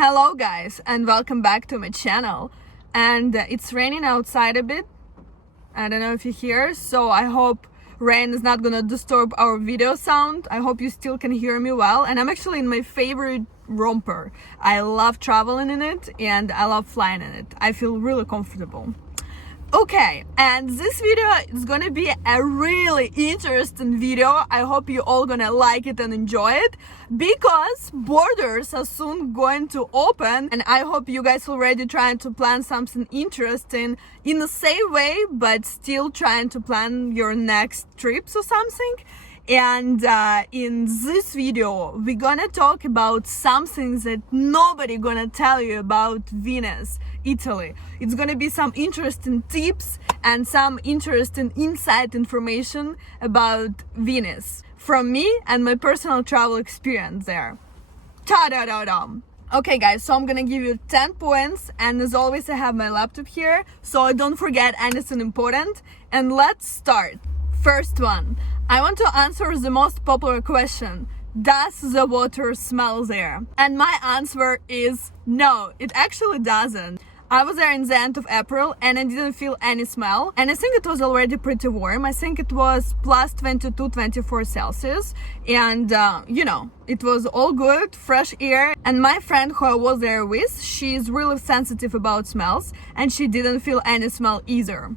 Hello guys, and welcome back to my channel. And it's raining outside a bit. I don't know if you hear, so I hope rain is not gonna disturb our video sound. I hope you still can hear me well. And I'm actually in my favorite romper. I love traveling in it and I love flying in it. I feel really comfortable. Okay, and this video is gonna be a really interesting video. I hope you all gonna like it and enjoy it, because borders are soon going to open, and I hope you guys already trying to plan something interesting in the same way, but still trying to plan your next trips or something. And in this video we're gonna talk about something that nobody gonna tell you about Venice, Italy. It's gonna be some interesting tips and some interesting inside information about Venice from me and my personal travel experience there. Ta-da-da-dum! Okay guys, so I'm gonna give you 10 points, and as always I have my laptop here, so don't forget anything important. And let's start. First one, I want to answer the most popular question: does the water smell there? And my answer is no, it actually doesn't. I was there in the end of April and I didn't feel any smell, and I think it was already pretty warm. I think it was plus 22-24 Celsius, and it was all good, fresh air. And my friend who I was there with, she's really sensitive about smells and she didn't feel any smell either.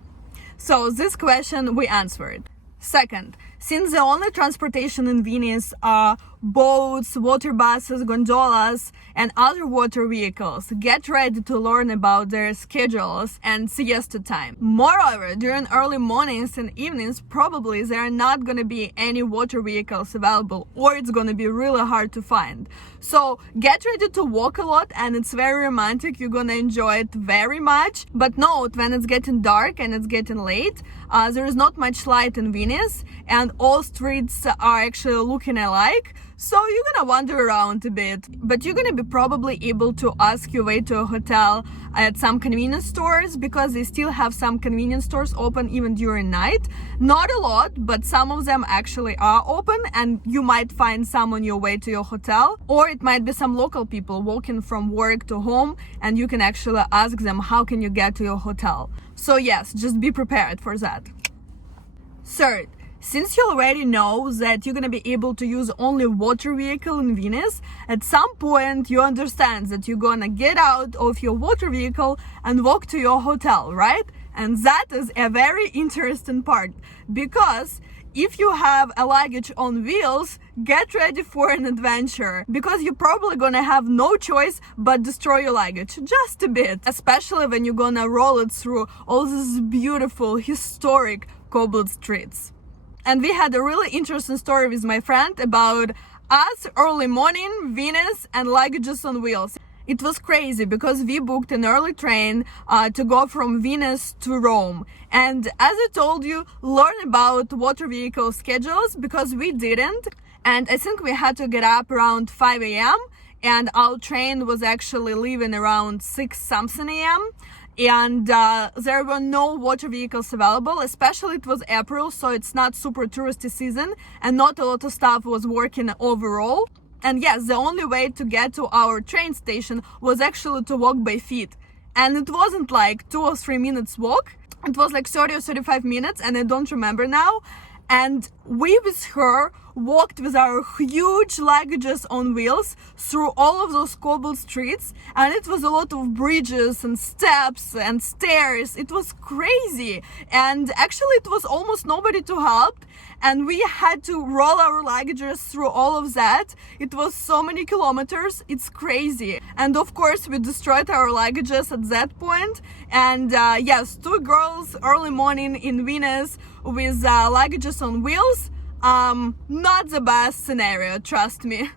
So this question we answered. Second, since the only transportation in Venice are boats, water buses, gondolas, and other water vehicles, get ready to learn about their schedules and siesta time. Moreover, during early mornings and evenings, probably there are not going to be any water vehicles available, or it's going to be really hard to find. So get ready to walk a lot, and it's very romantic. You're going to enjoy it very much. But note, when it's getting dark and it's getting late, there is not much light in Venice, and all streets are actually looking alike. So you're gonna wander around a bit, but you're gonna be probably able to ask your way to a hotel at some convenience stores, because they still have some convenience stores open even during night. Not a lot, but some of them actually are open, and you might find some on your way to your hotel, or it might be some local people walking from work to home, and you can actually ask them how can you get to your hotel. So yes, just be prepared for that. Third, since you already know that you're gonna be able to use only water vehicle in Venice, at some point you understand that you're gonna get out of your water vehicle and walk to your hotel, right? And that is a very interesting part, because if you have a luggage on wheels, get ready for an adventure, because you're probably gonna have no choice but destroy your luggage just a bit, especially when you're gonna roll it through all these beautiful historic cobbled streets. And we had a really interesting story with my friend about us early morning, Venice, and luggages on wheels. It was crazy because we booked an early train to go from Venice to Rome. And as I told you, learn about water vehicle schedules, because we didn't. And I think we had to get up around 5 a.m. and our train was actually leaving around 6 something a.m. And there were no water vehicles available, especially it was April, so it's not super touristy season and not a lot of stuff was working overall. And yes, the only way to get to our train station was actually to walk by feet, and it wasn't like 2 or 3 minutes walk, it was like 30 or 35 minutes, and I don't remember now. And we with her walked with our huge luggages on wheels through all of those cobbled streets, and it was a lot of bridges and steps and stairs. It was crazy, and actually it was almost nobody to help, and we had to roll our luggages through all of that. It was so many kilometers, it's crazy. And of course we destroyed our luggages at that point. And yes, 2 girls early morning in Venice with luggages on wheels, not the best scenario, trust me.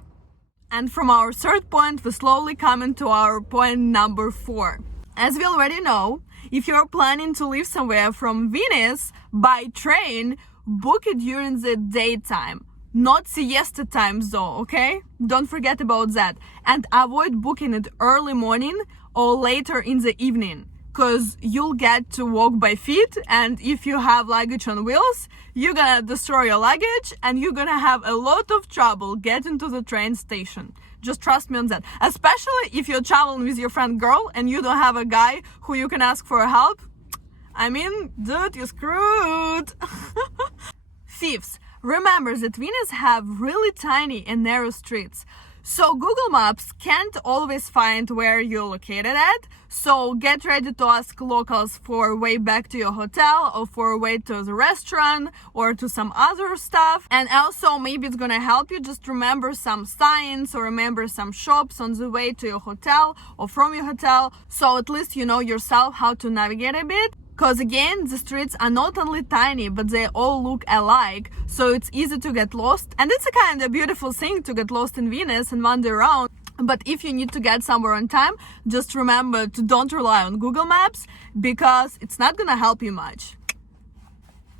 And from our third point, we're slowly coming to our point number 4. As we already know, if you're planning to leave somewhere from Venice by train, book it during the daytime, not siesta times though, okay? Don't forget about that. And avoid booking it early morning or later in the evening, because you'll get to walk by feet, and if you have luggage on wheels, you're gonna destroy your luggage and you're gonna have a lot of trouble getting to the train station. Just trust me on that. Especially if you're traveling with your friend girl and you don't have a guy who you can ask for help. I mean, dude, you're screwed. Fifth, remember that Venice have really tiny and narrow streets. So Google Maps can't always find where you're located at. So get ready to ask locals for a way back to your hotel or for a way to the restaurant or to some other stuff. And also maybe it's gonna help you just remember some signs or remember some shops on the way to your hotel or from your hotel. So at least you know yourself how to navigate a bit. Because again, the streets are not only tiny, but they all look alike, so it's easy to get lost. And it's a kind of beautiful thing to get lost in Venice and wander around. But if you need to get somewhere on time, just remember to don't rely on Google Maps, because it's not gonna help you much.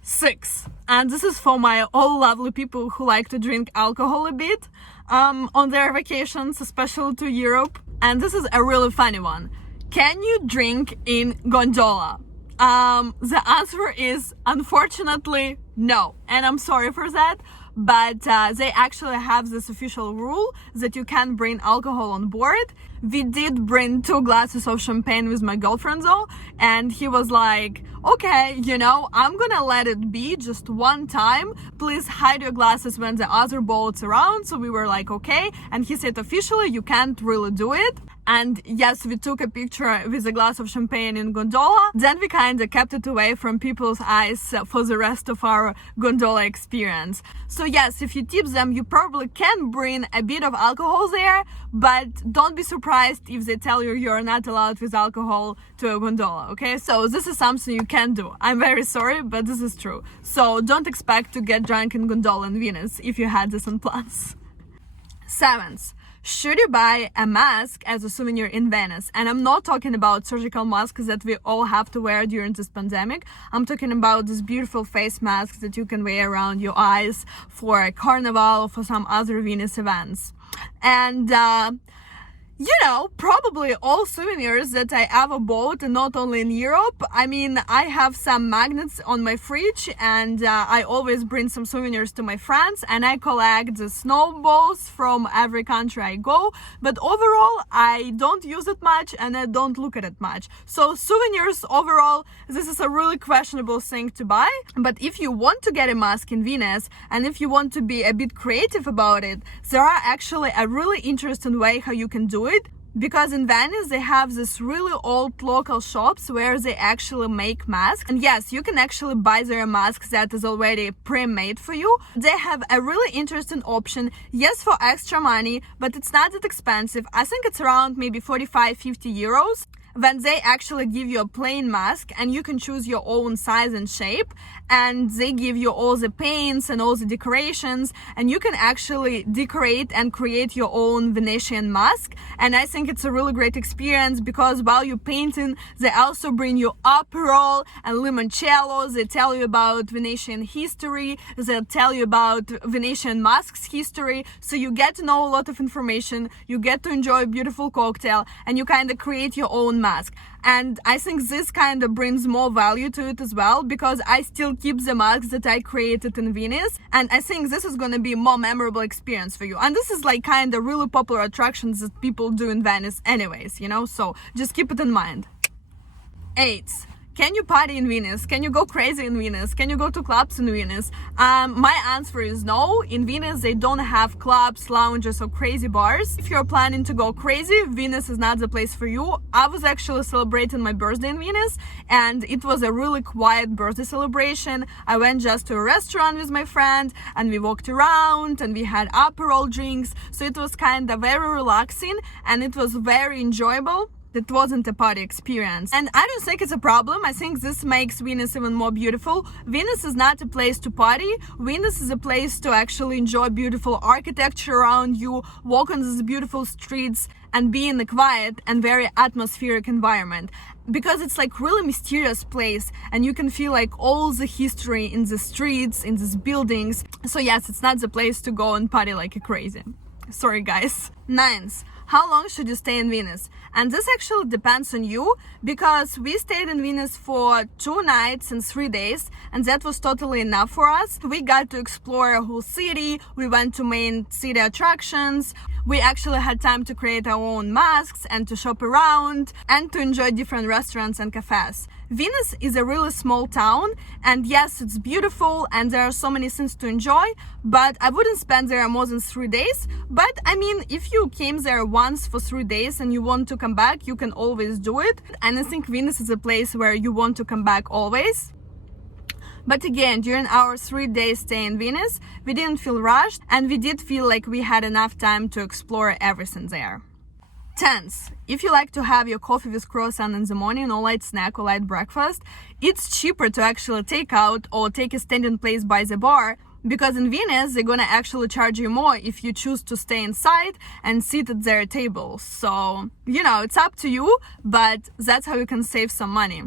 6, and this is for my all lovely people who like to drink alcohol a bit on their vacations, especially to Europe. And this is a really funny one. Can you drink in gondola? The answer is unfortunately no, and I'm sorry for that, but they actually have this official rule that you can't bring alcohol on board. We did bring 2 glasses of champagne with my girlfriend though, and he was like, okay, you know, I'm gonna let it be just one time, please hide your glasses when the other boats around. So we were like, okay, and he said officially you can't really do it. And yes, we took a picture with a glass of champagne in gondola. Then we kind of kept it away from people's eyes for the rest of our gondola experience. So yes, if you tip them, you probably can bring a bit of alcohol there, but don't be surprised if they tell you you're not allowed with alcohol to a gondola, okay? So this is something you can do. I'm very sorry, but this is true. So don't expect to get drunk in gondola in Venice if you had this on plans. 7th. Should you buy a mask as a souvenir in Venice? And I'm not talking about surgical masks that we all have to wear during this pandemic. I'm talking about these beautiful face masks that you can wear around your eyes for a carnival or for some other Venice events. And you know, probably all souvenirs that I ever bought, and not only in Europe. I mean, I have some magnets on my fridge, and I always bring some souvenirs to my friends, and I collect the snowballs from every country I go. But overall, I don't use it much and I don't look at it much. So souvenirs overall, this is a really questionable thing to buy. But if you want to get a mask in Venice, and if you want to be a bit creative about it, there are actually a really interesting way how you can do it. Because in Venice they have this really old local shops where they actually make masks. And yes, you can actually buy their masks that is already pre-made for you. They have a really interesting option, yes, for extra money, but it's not that expensive. I think it's around maybe 45-50 euros. When they actually give you a plain mask and you can choose your own size and shape, and they give you all the paints and all the decorations, and you can actually decorate and create your own Venetian mask. And I think it's a really great experience because while you're painting, they also bring you Aperol and limoncello. They tell you about Venetian history, they tell you about Venetian masks history, so you get to know a lot of information, you get to enjoy a beautiful cocktail, and you kind of create your own mask. And I think this kind of brings more value to it as well, because I still keep the masks that I created in Venice, and I think this is going to be a more memorable experience for you. And this is like kind of really popular attractions that people do in Venice anyways, you know, so just keep it in mind. 8. Can you party in Venice? Can you go crazy in Venice? Can you go to clubs in Venice? My answer is no. In Venice, they don't have clubs, lounges, or crazy bars. If you're planning to go crazy, Venice is not the place for you. I was actually celebrating my birthday in Venice, and it was a really quiet birthday celebration. I went just to a restaurant with my friend, and we walked around, and we had Aperol drinks. So it was kind of very relaxing, and it was very enjoyable. It wasn't a party experience. And I don't think it's a problem. I think this makes Venice even more beautiful. Venice is not a place to party. Venice is a place to actually enjoy beautiful architecture around you, walk on these beautiful streets, and be in a quiet and very atmospheric environment. Because it's like really mysterious place, and you can feel like all the history in the streets, in these buildings. So yes, it's not the place to go and party like a crazy. Sorry guys. 9. how long should you stay in Venice? And this actually depends on you, because we stayed in Venice for 2 nights and 3 days, and that was totally enough for us. We got to explore a whole city, we went to main city attractions, we actually had time to create our own masks and to shop around and to enjoy different restaurants and cafes. Venice is a really small town, and yes, it's beautiful and there are so many things to enjoy, but I wouldn't spend there more than 3 days. But I mean, if you came there once for 3 days and you want to come back, you can always do it. And I think Venice is a place where you want to come back always. But again, during our 3-day stay in Venice, we didn't feel rushed and we did feel like we had enough time to explore everything there. 10th, if you like to have your coffee with croissant in the morning or light snack or light breakfast, it's cheaper to actually take out or take a standing place by the bar, because in Venice they're gonna actually charge you more if you choose to stay inside and sit at their tables. So, you know, it's up to you, but that's how you can save some money.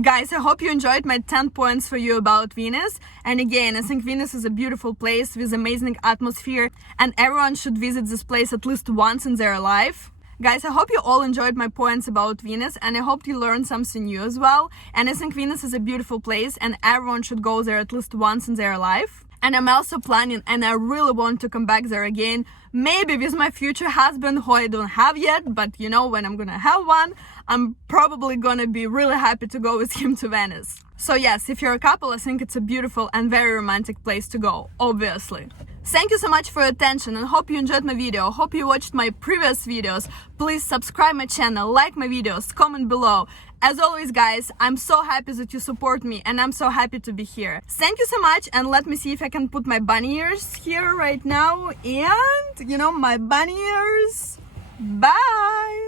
Guys, I hope you enjoyed my 10 points for you about Venice. And again, I think Venice is a beautiful place with amazing atmosphere, and everyone should visit this place at least once in their life. Guys, I hope you all enjoyed my points about Venice, and I hope you learned something new as well. And I think Venice is a beautiful place and everyone should go there at least once in their life. And I'm also planning, and I really want to come back there again, maybe with my future husband, who I don't have yet, but you know, when I'm gonna have one, I'm probably gonna be really happy to go with him to Venice. So yes, if you're a couple, I think it's a beautiful and very romantic place to go, obviously. Thank you so much for your attention and hope you enjoyed my video. Hope you watched my previous videos. Please subscribe my channel, like my videos, comment below. As always, guys, I'm so happy that you support me and I'm so happy to be here. Thank you so much, and let me see if I can put my bunny ears here right now, and you know, my bunny ears. Bye!